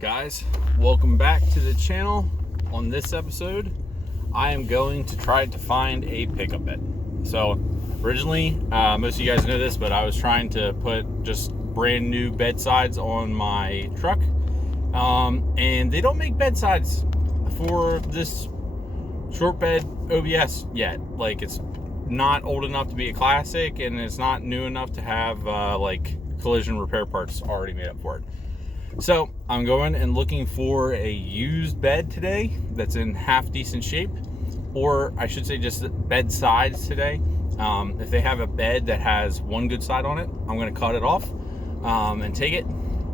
Guys, welcome back to the channel. On this episode, I am going to try to find a pickup bed. So originally, most of you guys know this, but I was trying to put just brand new bedsides on my truck, and they don't make bedsides for this short bed OBS yet. Like, it's not old enough to be a classic, and it's not new enough to have like collision repair parts already made up for it. So I'm going and looking for a used bed today that's in half decent shape, or I should say just bed sides today. If they have a bed that has one good side on it, I'm going to cut it off and take it,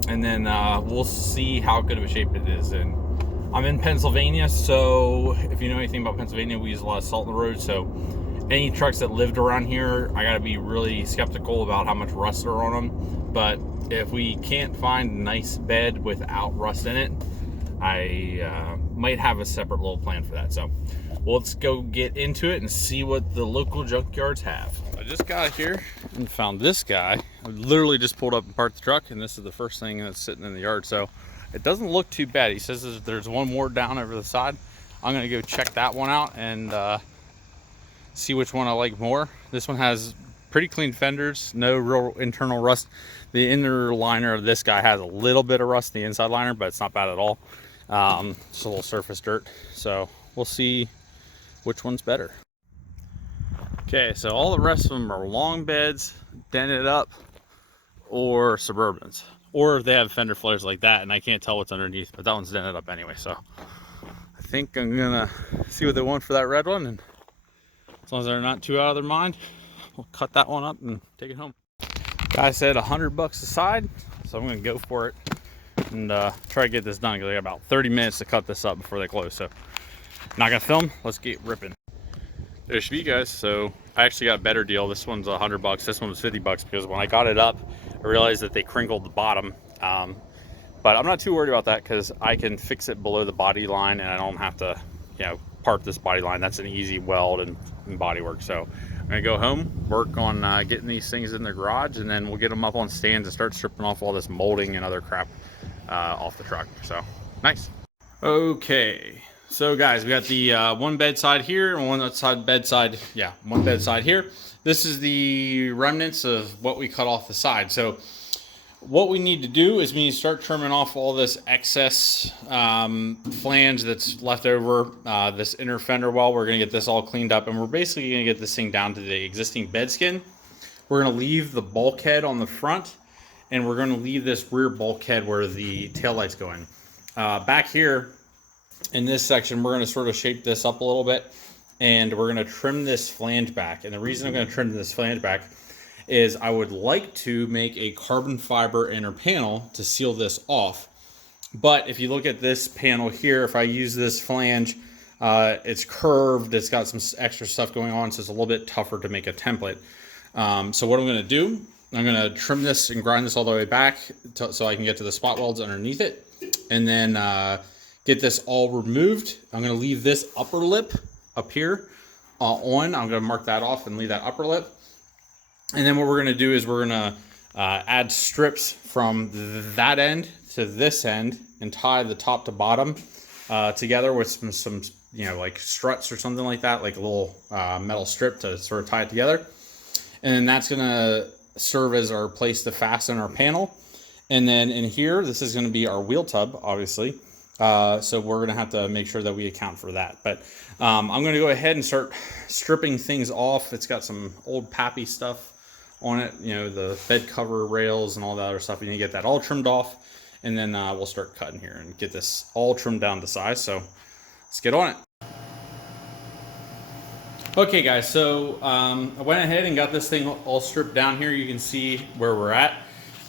and then we'll see how good of a shape it is. And I'm in Pennsylvania, so if you know anything about Pennsylvania, we use a lot of salt on the road. So any trucks that lived around here, I got to be really skeptical about how much rust are on them. But if we can't find a nice bed without rust in it, I might have a separate little plan for that. So let's go get into it and see what the local junkyards have. I just got here and found this guy. I literally just pulled up and parked the truck, and this is the first thing that's sitting in the yard. So it doesn't look too bad. He says there's one more down over the side. I'm gonna go check that one out and see which one I like more. This one has pretty clean fenders, no real internal rust. The inner liner of this guy has a little bit of rust in the inside liner, but it's not bad at all. Just a little surface dirt. So we'll see which one's better. Okay, so all the rest of them are long beds, dented up, or Suburbans. Or they have fender flares like that, and I can't tell what's underneath, but that one's dented up anyway. So I think I'm gonna see what they want for that red one, and as long as they're not too out of their mind, we'll cut that one up and take it home. Guy said $100 a side, so I'm gonna go for it and try to get this done, because I got about 30 minutes to cut this up before they close. So not gonna film, let's get ripping. There should be, guys. So I actually got a better deal. This one's $100, this one was $50, because when I got it up, I realized that they crinkled the bottom. But I'm not too worried about that, because I can fix it below the body line, and I don't have to, you know, part this body line. That's an easy weld and body work. So I'm gonna go home, work on getting these things in the garage, and then we'll get them up on stands and start stripping off all this molding and other crap off the truck. So nice. Okay, so guys, we got the one bedside here and one bedside here. This is the remnants of what we cut off the side. So what we need to do is we need to start trimming off all this excess flange that's left over, this inner fender well. We're gonna get this all cleaned up, and we're basically gonna get this thing down to the existing bed skin. We're gonna leave the bulkhead on the front, and we're gonna leave this rear bulkhead where the taillights go in. Back here in this section, we're gonna sort of shape this up a little bit, and we're gonna trim this flange back. And the reason I'm gonna trim this flange back is I would like to make a carbon fiber inner panel to seal this off. But if you look at this panel here, if I use this flange, it's curved, it's got some extra stuff going on, so it's a little bit tougher to make a template. So what I'm gonna do, I'm gonna trim this and grind this all the way back so I can get to the spot welds underneath it, and then get this all removed. I'm gonna leave this upper lip up here on. I'm gonna mark that off and leave that upper lip. And then what we're gonna do is we're gonna add strips from that end to this end and tie the top to bottom together with some you know, like struts or something like that, like a little metal strip to sort of tie it together. And then that's gonna serve as our place to fasten our panel. And then in here, this is gonna be our wheel tub, obviously. So we're gonna have to make sure that we account for that. But I'm gonna go ahead and start stripping things off. It's got some old pappy stuff on it, you know, the bed cover rails and all that other stuff. You need to get that all trimmed off, and then we'll start cutting here and get this all trimmed down to size. So let's get on it. Okay guys, so I went ahead and got this thing all stripped down here. You can see where we're at.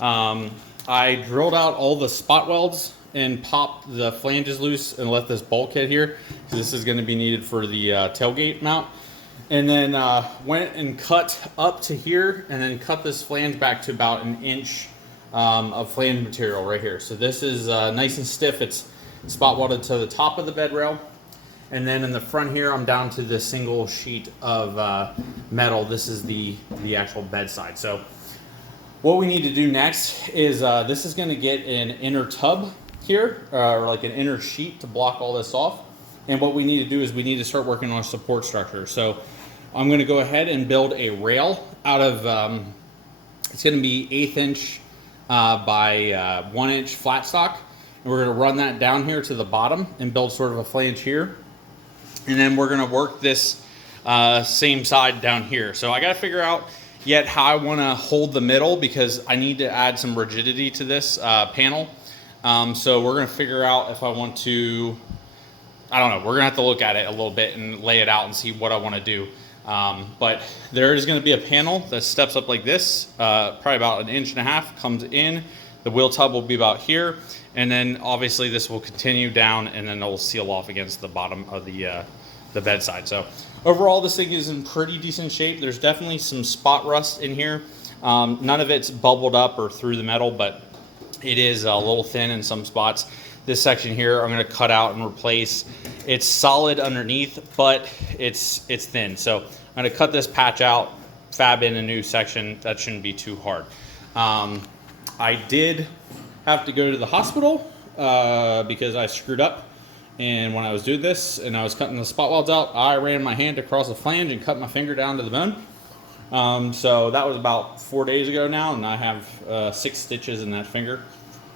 I drilled out all the spot welds and popped the flanges loose and left this bulkhead here, because this is going to be needed for the tailgate mount. And then went and cut up to here, and then cut this flange back to about 1 inch of flange material right here. So this is nice and stiff. It's spot welded to the top of the bed rail. And then in the front here, I'm down to this single sheet of metal. This is the actual bedside. So what we need to do next is this is going to get an inner tub. here, or like an inner sheet to block all this off. And what we need to do is we need to start working on a support structure. So I'm going to go ahead and build a rail out of, it's going to be 1/8 inch by 1 inch flat stock. And we're going to run that down here to the bottom and build sort of a flange here. And then we're going to work this same side down here. So I got to figure out yet how I want to hold the middle, because I need to add some rigidity to this panel. So we're going to figure out if I want to, I don't know, we're going to have to look at it a little bit and lay it out and see what I want to do. But there is going to be a panel that steps up like this, probably about 1.5 inches, comes in. The wheel tub will be about here. And then obviously this will continue down, and then it will seal off against the bottom of the bedside. So overall, this thing is in pretty decent shape. There's definitely some spot rust in here. None of it's bubbled up or through the metal, but it is a little thin in some spots. This section here, I'm going to cut out and replace. It's solid underneath, but it's thin. So I'm going to cut this patch out, fab in a new section. That shouldn't be too hard. I did have to go to the hospital because I screwed up. And when I was doing this and I was cutting the spot welds out, I ran my hand across the flange and cut my finger down to the bone. So that was about 4 days ago now, and I have 6 stitches in that finger.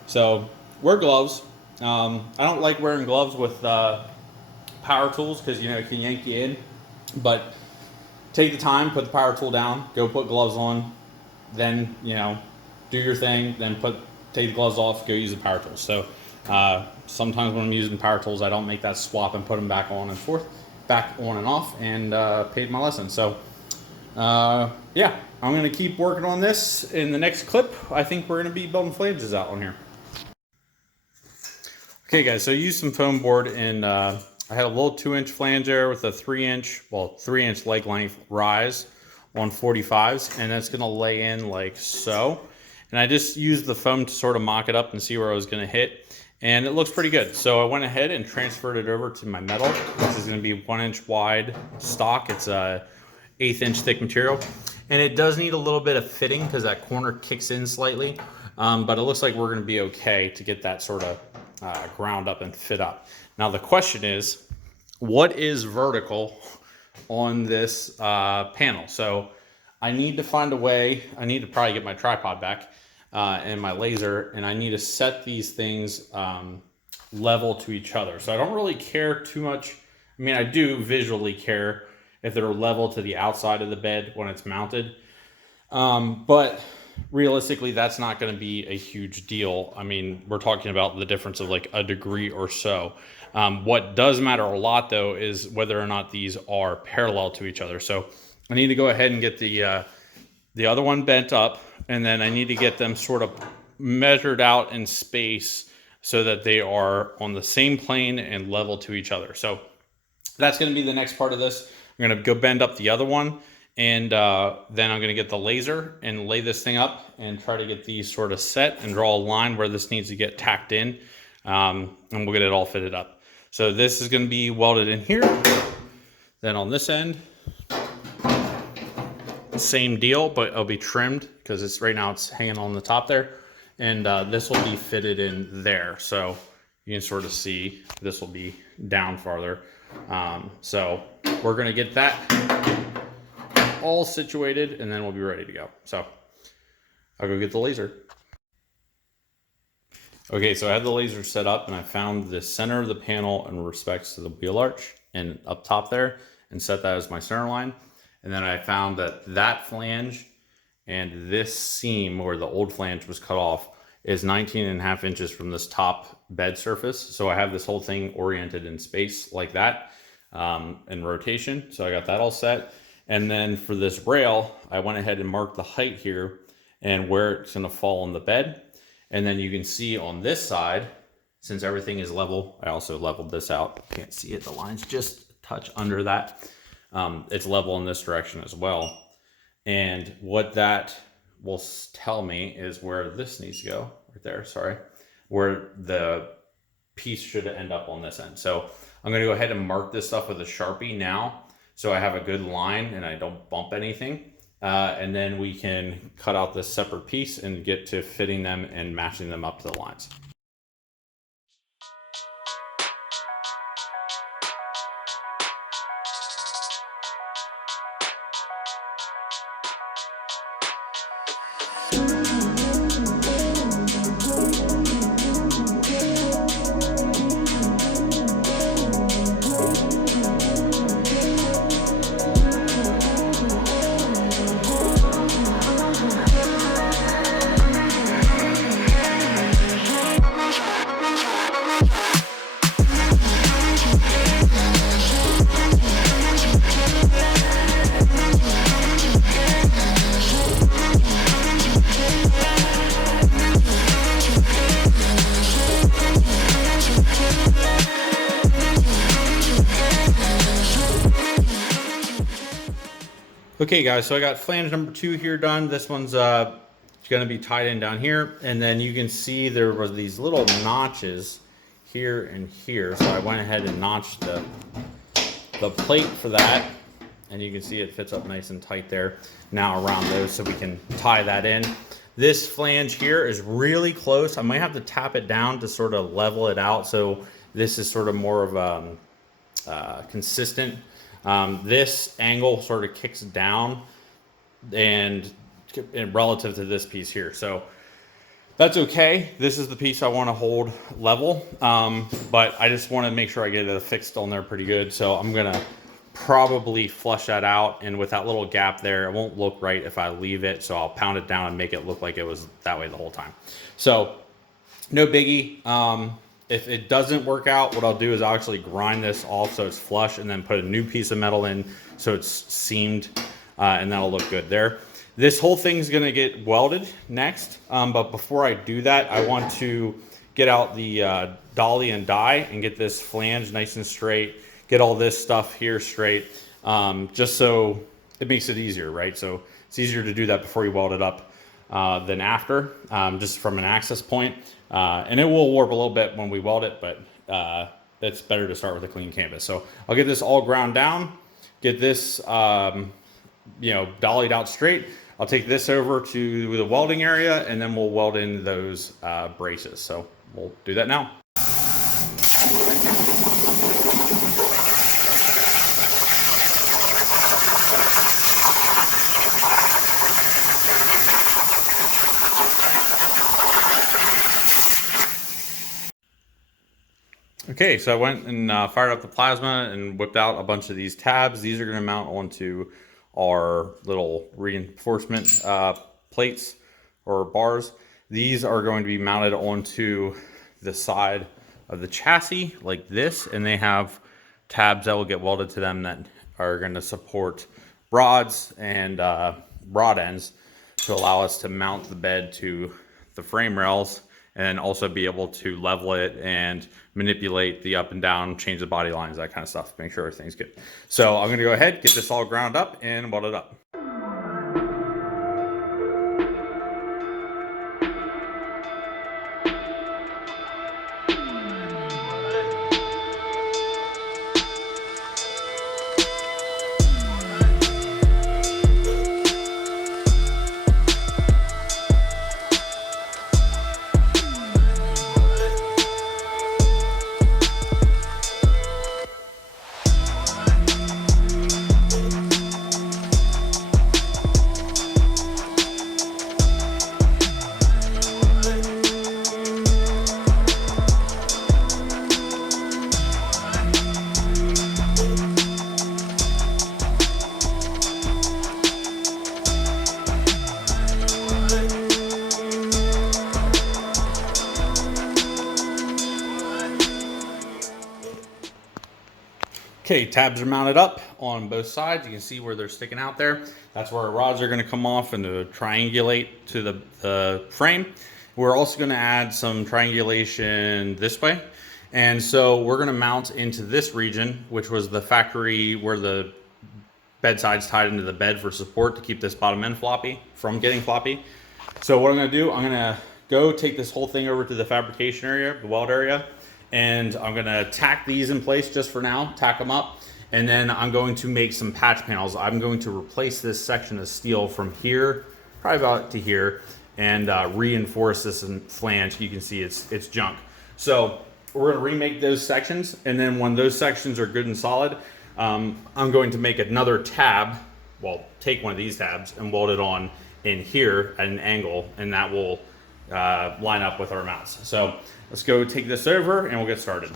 So wear gloves. I don't like wearing gloves with power tools because, you know, it can yank you in. But take the time, put the power tool down, go put gloves on, then, you know, do your thing, then take the gloves off, go use the power tools. So sometimes when I'm using power tools, I don't make that swap and put them back on and forth, back on and off, and paid my lesson. So yeah, I'm gonna keep working on this. In the next clip, I think we're gonna be building flanges out on here. Okay guys, so I used some foam board, and I had a little 2-inch flange there with a 3-inch leg length rise on 45s, and that's gonna lay in like so. And I just used the foam to sort of mock it up and see where I was gonna hit. And it looks pretty good. So I went ahead and transferred it over to my metal. This is gonna be 1 inch wide stock. It's a 1/8 inch thick material. And it does need a little bit of fitting because that corner kicks in slightly. But it looks like we're gonna be okay to get that sort of ground up and fit up. Now the question is, what is vertical on this panel? So I need to find a way. I need to probably get my tripod back and my laser, and I need to set these things level to each other. So I don't really care too much. I mean, I do visually care if they're level to the outside of the bed when it's mounted. But realistically, that's not going to be a huge deal. I mean, we're talking about the difference of like a degree or so. What does matter a lot though is whether or not these are parallel to each other. So I need to go ahead and get the other one bent up, and then I need to get them sort of measured out in space so that they are on the same plane and level to each other. So that's going to be the next part of this. I'm going to go bend up the other one, and then I'm going to get the laser and lay this thing up and try to get these sort of set and draw a line where this needs to get tacked in, and we'll get it all fitted up. So this is going to be welded in here. Then on this end, same deal, but it'll be trimmed because it's right now it's hanging on the top there, and this will be fitted in there. So you can sort of see this will be down farther. So we're going to get that all situated, and then we'll be ready to go. So I'll go get the laser. Okay, so I had the laser set up, and I found the center of the panel in respects to the wheel arch and up top there, and set that as my center line. And then I found that flange and this seam where the old flange was cut off is 19.5 inches from this top bed surface. So I have this whole thing oriented in space like that, in rotation. So I got that all set. And then for this rail, I went ahead and marked the height here and where it's gonna fall on the bed. And then you can see on this side, since everything is level, I also leveled this out. Can't see it, the line's just a touch under that. It's level in this direction as well. And what that will tell me is where this needs to go, right there, sorry, where the piece should end up on this end. So I'm gonna go ahead and mark this stuff with a Sharpie now, so I have a good line and I don't bump anything. And then we can cut out this separate piece and get to fitting them and matching them up to the lines. Okay guys, so I got flange number 2 here done. This one's gonna be tied in down here, and then you can see there were these little notches here and here. So I went ahead and notched the plate for that, and you can see it fits up nice and tight there now around those, so we can tie that in. This flange here is really close. I might have to tap it down to sort of level it out, so this is sort of more of consistent. This angle sort of kicks down and relative to this piece here, so that's okay. This is the piece I want to hold level, but I just want to make sure I get it fixed on there pretty good. So I'm gonna probably flush that out, and with that little gap there, it won't look right if I leave it, so I'll pound it down and make it look like it was that way the whole time. So no biggie. If it doesn't work out, what I'll do is I'll actually grind this off so it's flush, and then put a new piece of metal in so it's seamed, and that'll look good there. This whole thing's gonna get welded next, but before I do that, I want to get out the dolly and die and get this flange nice and straight, get all this stuff here straight, just so it makes it easier, right? So it's easier to do that before you weld it up than after, just from an access point. And it will warp a little bit when we weld it, but it's better to start with a clean canvas. So I'll get this all ground down, get this dollied out straight. I'll take this over to the welding area, and then we'll weld in those braces. So we'll do that now. Okay, so I went and fired up the plasma and whipped out a bunch of these tabs. These are going to mount onto our little reinforcement plates or bars. These are going to be mounted onto the side of the chassis like this, and they have tabs that will get welded to them that are going to support rods and rod ends to allow us to mount the bed to the frame rails, and also be able to level it and manipulate the up and down, change the body lines, that kind of stuff, make sure everything's good. So I'm gonna go ahead, get this all ground up and weld it up. Okay, tabs are mounted up on both sides. You can see where they're sticking out there. That's where our rods are going to come off and to triangulate to the frame. We're also going to add some triangulation this way. And so we're going to mount into this region, which was the factory where the bed sides tied into the bed for support to keep this bottom end floppy from getting floppy. So what I'm going to do, I'm going to go take this whole thing over to the fabrication area, the weld area, and I'm gonna tack these in place just for now, tack them up, and then I'm going to make some patch panels. I'm going to replace this section of steel from here, probably about to here, and reinforce this flange. You can see it's junk. So we're gonna remake those sections, and then when those sections are good and solid, I'm going to make another tab, well, take one of these tabs and weld it on in here at an angle, and that will line up with our mounts. So let's go take this over and we'll get started.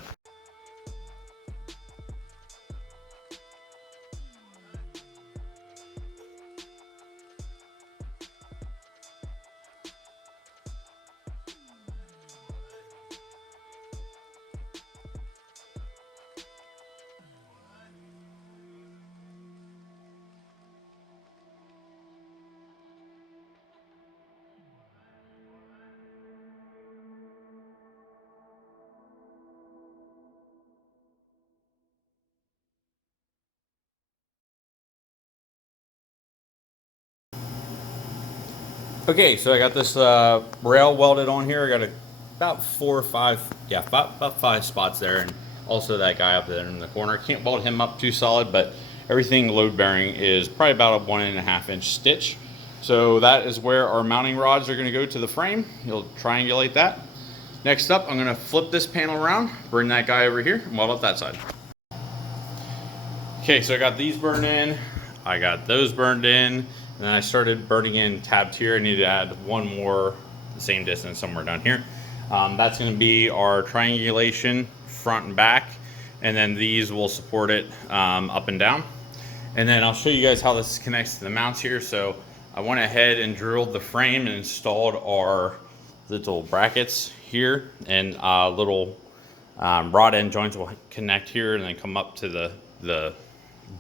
Okay, so I got this rail welded on here. I got about 4 or 5, yeah, about 5 spots there, and also that guy up there in the corner. Can't weld him up too solid, but everything load bearing is probably about a 1.5 inch stitch. So that is where our mounting rods are going to go to the frame. You'll triangulate that. Next up, I'm going to flip this panel around, bring that guy over here, and weld up that side. Okay, so I got these burned in, I got those burned in, and then I started burning in tabbed here. I need to add one more the same distance somewhere down here. That's going to be our triangulation front and back, and then these will support it up and down. And then I'll show you guys how this connects to the mounts here. So I went ahead and drilled the frame and installed our little brackets here, and little rod end joints will connect here and then come up to the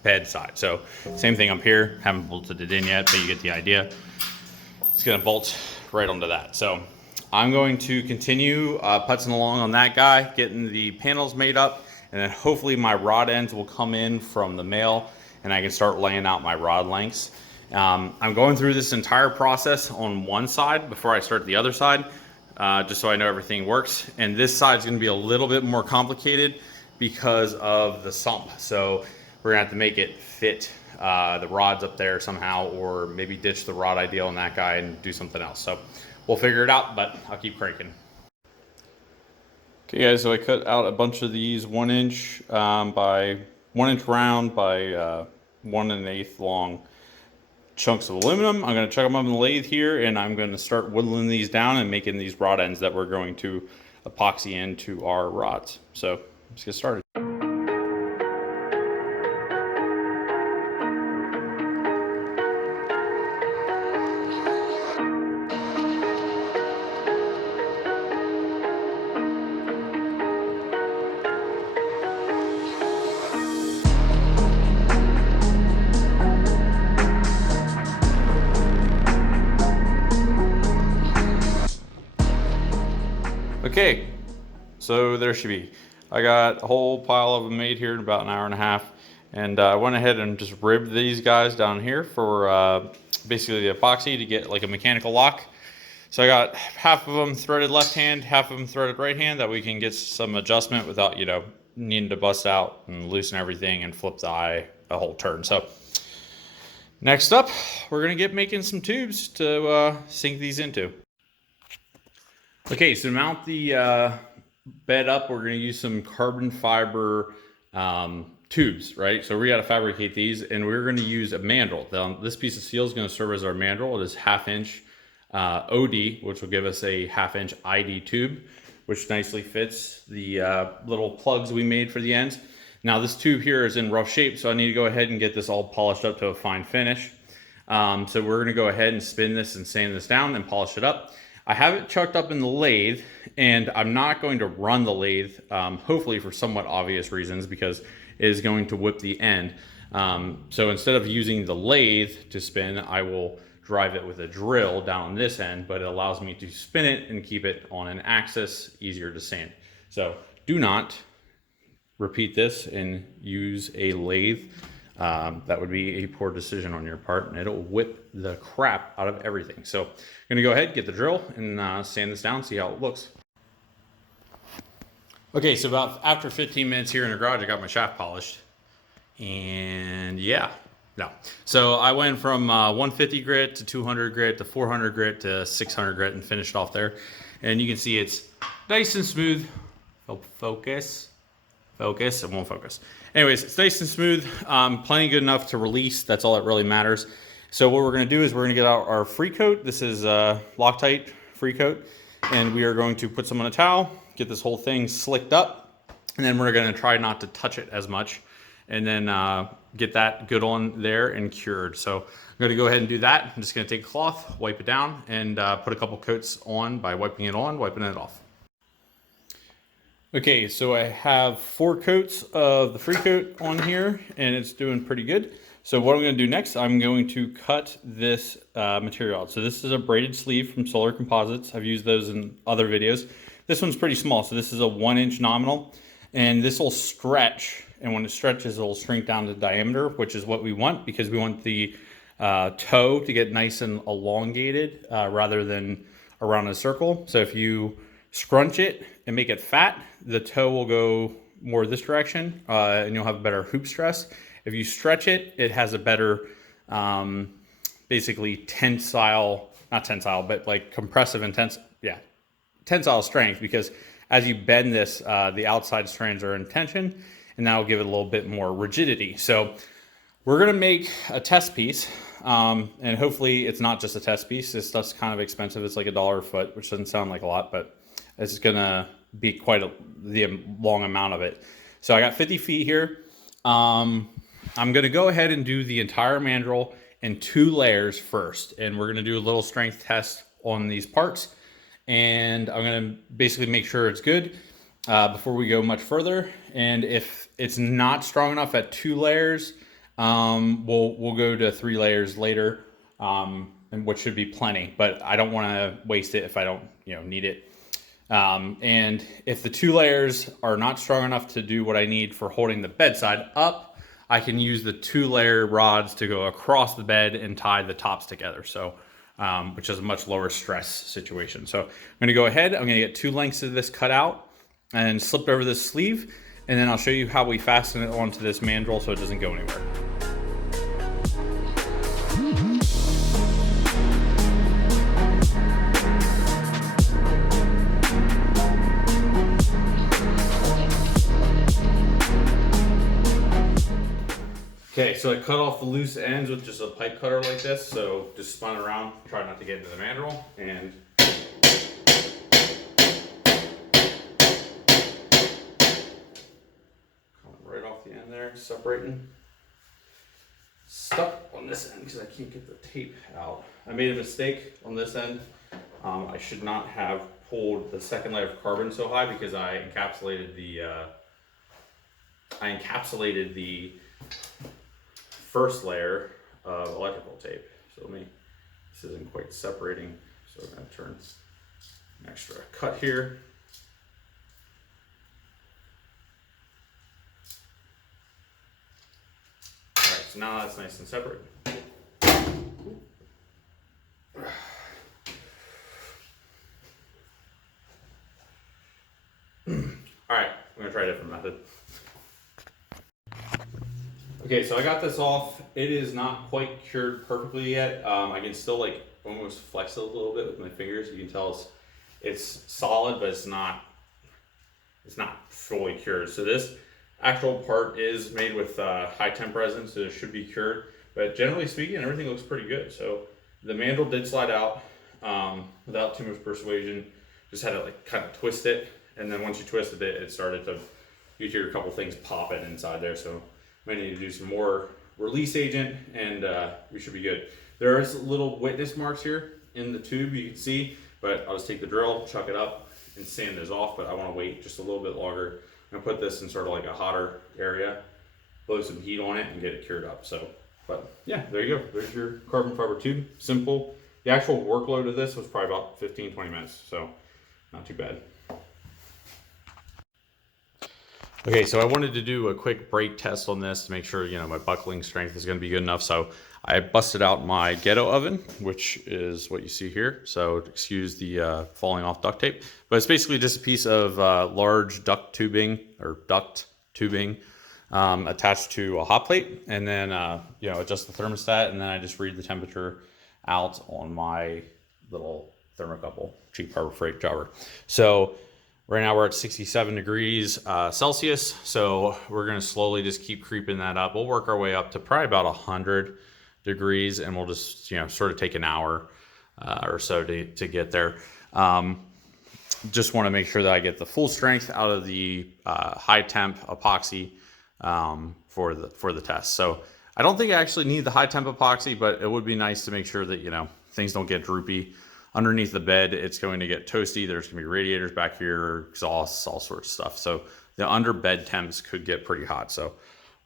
bed side. So same thing up here, haven't bolted it in yet, but you get the idea. It's gonna bolt right onto that. So I'm going to continue putzing along on that guy, getting the panels made up, and then hopefully my rod ends will come in from the male and I can start laying out my rod lengths. I'm going through this entire process on one side before I start the other side, just so I know everything works. And this side is gonna be a little bit more complicated because of the sump. So we're gonna have to make it fit the rods up there somehow, or maybe ditch the rod ideal on that guy and do something else. So we'll figure it out, but I'll keep cranking. Okay guys, so I cut out a bunch of these 1 inch by 1 inch round by 1 1/8 long chunks of aluminum. I'm gonna chuck them up in the lathe here, and I'm gonna start whittling these down and making these rod ends that we're going to epoxy into our rods. So let's get started. Okay, so there she be. I got a whole pile of them made here in about an hour and a half, and I went ahead and just ribbed these guys down here for basically the epoxy to get like a mechanical lock. So I got half of them threaded left hand, half of them threaded right hand, that we can get some adjustment without, you know, needing to bust out and loosen everything and flip the eye a whole turn. So next up, we're gonna get making some tubes to sink these into. Okay, so to mount the bed up, we're going to use some carbon fiber tubes, right? So we got to fabricate these, and we're going to use a mandrel. Now, this piece of steel is going to serve as our mandrel. It is 1/2 inch OD, which will give us a 1/2 inch ID tube, which nicely fits the little plugs we made for the ends. Now this tube here is in rough shape, so I need to go ahead and get this all polished up to a fine finish. So we're going to go ahead and spin this and sand this down and polish it up. I have it chucked up in the lathe, and I'm not going to run the lathe, hopefully for somewhat obvious reasons, because it is going to whip the end. So instead of using the lathe to spin, I will drive it with a drill down on this end, but it allows me to spin it and keep it on an axis, easier to sand. So do not repeat this and use a lathe. That would be a poor decision on your part, and it'll whip the crap out of everything. So I'm gonna go ahead, get the drill, and sand this down, see how it looks. Okay, so about after 15 minutes here in the garage, I got my shaft polished, and yeah, no. So I went from 150 grit to 200 grit to 400 grit to 600 grit and finished off there. And you can see it's nice and smooth. Focus, it won't focus. Anyways, it's nice and smooth, plenty good enough to release. That's all that really matters. So what we're gonna do is we're gonna get out our free coat. This is Loctite free coat. And we are going to put some on a towel, get this whole thing slicked up, and then we're gonna try not to touch it as much, and then get that good on there and cured. So I'm gonna go ahead and do that. I'm just gonna take a cloth, wipe it down, and put a couple coats on by wiping it on, wiping it off. Okay, so I have 4 coats of the free coat on here, and it's doing pretty good. So what I'm going to do next, I'm going to cut this material out. So this is a braided sleeve from Solar Composites. I've used those in other videos. This one's pretty small, so this is a 1 inch nominal, and this will stretch. And when it stretches, it'll shrink down to diameter, which is what we want, because we want the toe to get nice and elongated rather than around a circle. So if you scrunch it and make it fat, the toe will go more this direction and you'll have better hoop stress. If you stretch it, it has a better basically tensile, not tensile, but like compressive and tensile strength, because as you bend this, the outside strands are in tension, and that will give it a little bit more rigidity. So we're gonna make a test piece, and hopefully it's not just a test piece. This stuff's kind of expensive. It's like $1 a foot, which doesn't sound like a lot, but it's gonna be quite the long amount of it. So I got 50 feet here. I'm gonna go ahead and do the entire mandrel in 2 layers first, and we're gonna do a little strength test on these parts, and I'm gonna basically make sure it's good before we go much further. And if it's not strong enough at 2 layers, we'll go to 3 layers later, and which should be plenty, but I don't want to waste it if I don't need it. And if the 2 layers are not strong enough to do what I need for holding the bedside up, I can use the 2-layer rods to go across the bed and tie the tops together. So, which is a much lower stress situation. So I'm going to go ahead, I'm going to get 2 lengths of this cut out and slipped over this sleeve, and then I'll show you how we fasten it onto this mandrel so it doesn't go anywhere. Okay, so I cut off the loose ends with just a pipe cutter like this. So just spun it around, try not to get into the mandrel, and right off the end there, separating. Stuck on this end because I can't get the tape out. I made a mistake on this end. I should not have pulled the second layer of carbon so high because I encapsulated the first layer of electrical tape. So this isn't quite separating. So I'm gonna turn an extra cut here. All right, so now that's nice and separate. All right, I'm gonna try a different method. Okay, so I got this off. It is not quite cured perfectly yet. I can still like almost flex it a little bit with my fingers. You can tell it's solid, but it's not fully cured. So this actual part is made with high temp resin, so it should be cured. But generally speaking, everything looks pretty good. So the mandrel did slide out without too much persuasion. Just had to like kind of twist it, and then once you twisted it, it started to, you hear a couple things popping inside there. So might need to do some more release agent, and we should be good. There is little witness marks here in the tube, you can see, but I'll just take the drill, chuck it up, and sand those off, but I want to wait just a little bit longer. I'm gonna put this in sort of like a hotter area, blow some heat on it, and get it cured up. So, but yeah, there you go. There's your carbon fiber tube, simple. The actual workload of this was probably about 15-20 minutes, so not too bad. Okay, so I wanted to do a quick brake test on this to make sure, my buckling strength is going to be good enough. So I busted out my ghetto oven, which is what you see here. So excuse the falling off duct tape, but it's basically just a piece of large duct tubing attached to a hot plate, and then adjust the thermostat, and then I just read the temperature out on my little thermocouple cheap Harbor Freight jobber. So right now we're at 67 degrees Celsius, so we're going to slowly just keep creeping that up. We'll work our way up to probably about 100 degrees, and we'll just sort of take an hour or so to get there. Just want to make sure that I get the full strength out of the high temp epoxy for the test. So I don't think I actually need the high temp epoxy, but it would be nice to make sure that things don't get droopy. Underneath the bed, it's going to get toasty. There's going to be radiators back here, exhausts, all sorts of stuff. So the under bed temps could get pretty hot. So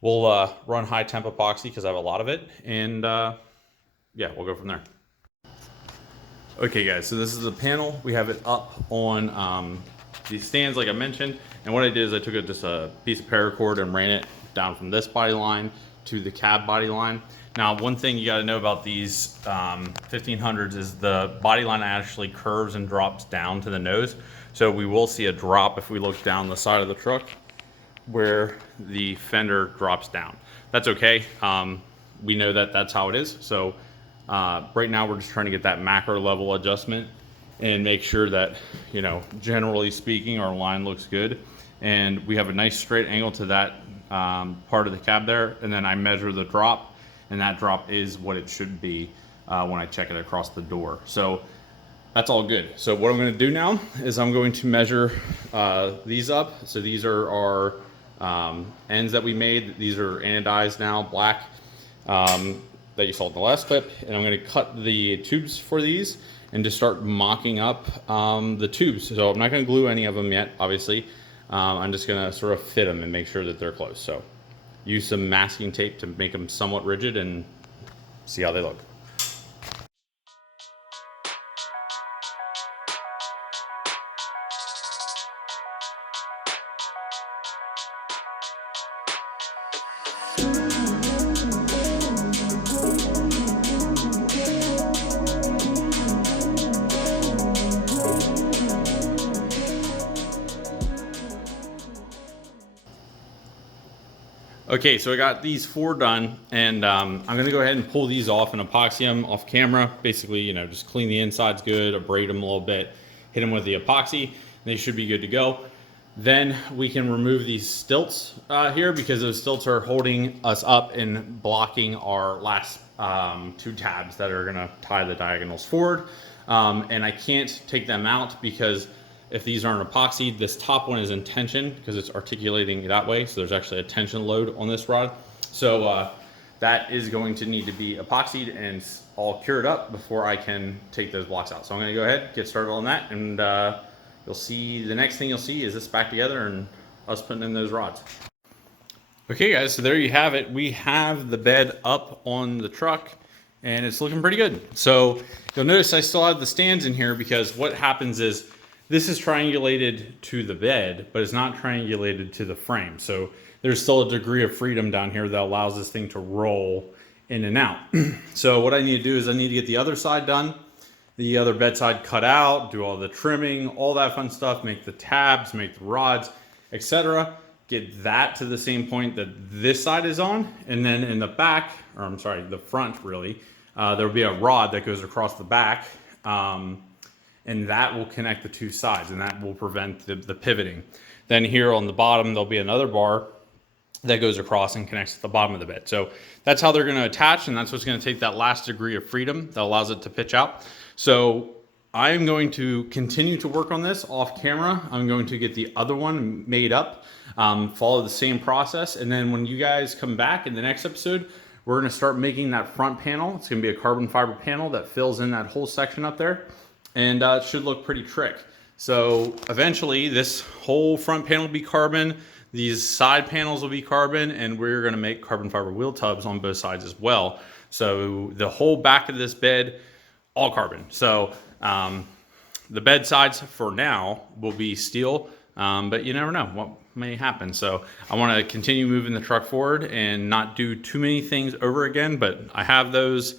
we'll run high temp epoxy because I have a lot of it. And yeah, we'll go from there. Okay guys, so this is the panel. We have it up on these stands like I mentioned. And what I did is I took just a piece of paracord and ran it down from this body line to the cab body line. Now, one thing you got to know about these 1500s is the body line actually curves and drops down to the nose. So we will see a drop if we look down the side of the truck where the fender drops down. That's okay. We know that that's how it is. So right now we're just trying to get that macro level adjustment and make sure that, you know, generally speaking, our line looks good. And we have a nice straight angle to that part of the cab there. And then I measure the drop, and that drop is what it should be when I check it across the door. So that's all good. So what I'm going to do now is I'm going to measure these up. So these are our ends that we made. These are anodized now, black, that you saw in the last clip. And I'm going to cut the tubes for these and just start mocking up the tubes. So I'm not going to glue any of them yet, obviously. I'm just going to sort of fit them and make sure that they're close. So use some masking tape to make them somewhat rigid and see how they look. Okay, so I got these 4 done, and I'm gonna go ahead and pull these off and epoxy them off camera. Basically, you know, just clean the insides good, abrade them a little bit, hit them with the epoxy, they should be good to go. Then we can remove these stilts here, because those stilts are holding us up and blocking our last 2 tabs that are gonna tie the diagonals forward. And I can't take them out because if these aren't epoxied, this top one is in tension because it's articulating that way. So there's actually a tension load on this rod. So that is going to need to be epoxied and all cured up before I can take those blocks out. So I'm gonna go ahead, get started on that, and you'll see, the next thing you'll see is this back together and us putting in those rods. Okay guys, so there you have it. We have the bed up on the truck and it's looking pretty good. So you'll notice I still have the stands in here because what happens is this is triangulated to the bed, but it's not triangulated to the frame. So there's still a degree of freedom down here that allows this thing to roll in and out. So what I need to do is I need to get the other side done, the other bed side cut out, do all the trimming, all that fun stuff, make the tabs, make the rods, etc. Get that to the same point that this side is on. And then in the back, or I'm sorry, the front really, there'll be a rod that goes across the back. And that will connect the 2 sides, and that will prevent the pivoting. Then here on the bottom, there'll be another bar that goes across and connects to the bottom of the bed. So that's how they're gonna attach, and that's what's gonna take that last degree of freedom that allows it to pitch out. So I am going to continue to work on this off camera. I'm going to get the other one made up, follow the same process, and then when you guys come back in the next episode, we're gonna start making that front panel. It's gonna be a carbon fiber panel that fills in that whole section up there. And it should look pretty trick. So eventually this whole front panel will be carbon, these side panels will be carbon, and we're gonna make carbon fiber wheel tubs on both sides as well. So the whole back of this bed, all carbon. So the bed sides for now will be steel, but you never know what may happen. So I wanna continue moving the truck forward and not do too many things over again, but I have those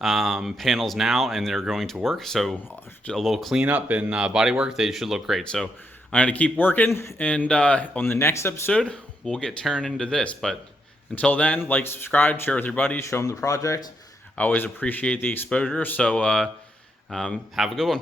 panels now and they're going to work. So a little cleanup and body work, they should look great. So I'm gonna keep working, and on the next episode, we'll get tearing into this. But until then, like, subscribe, share with your buddies, show them the project. I always appreciate the exposure. So have a good one.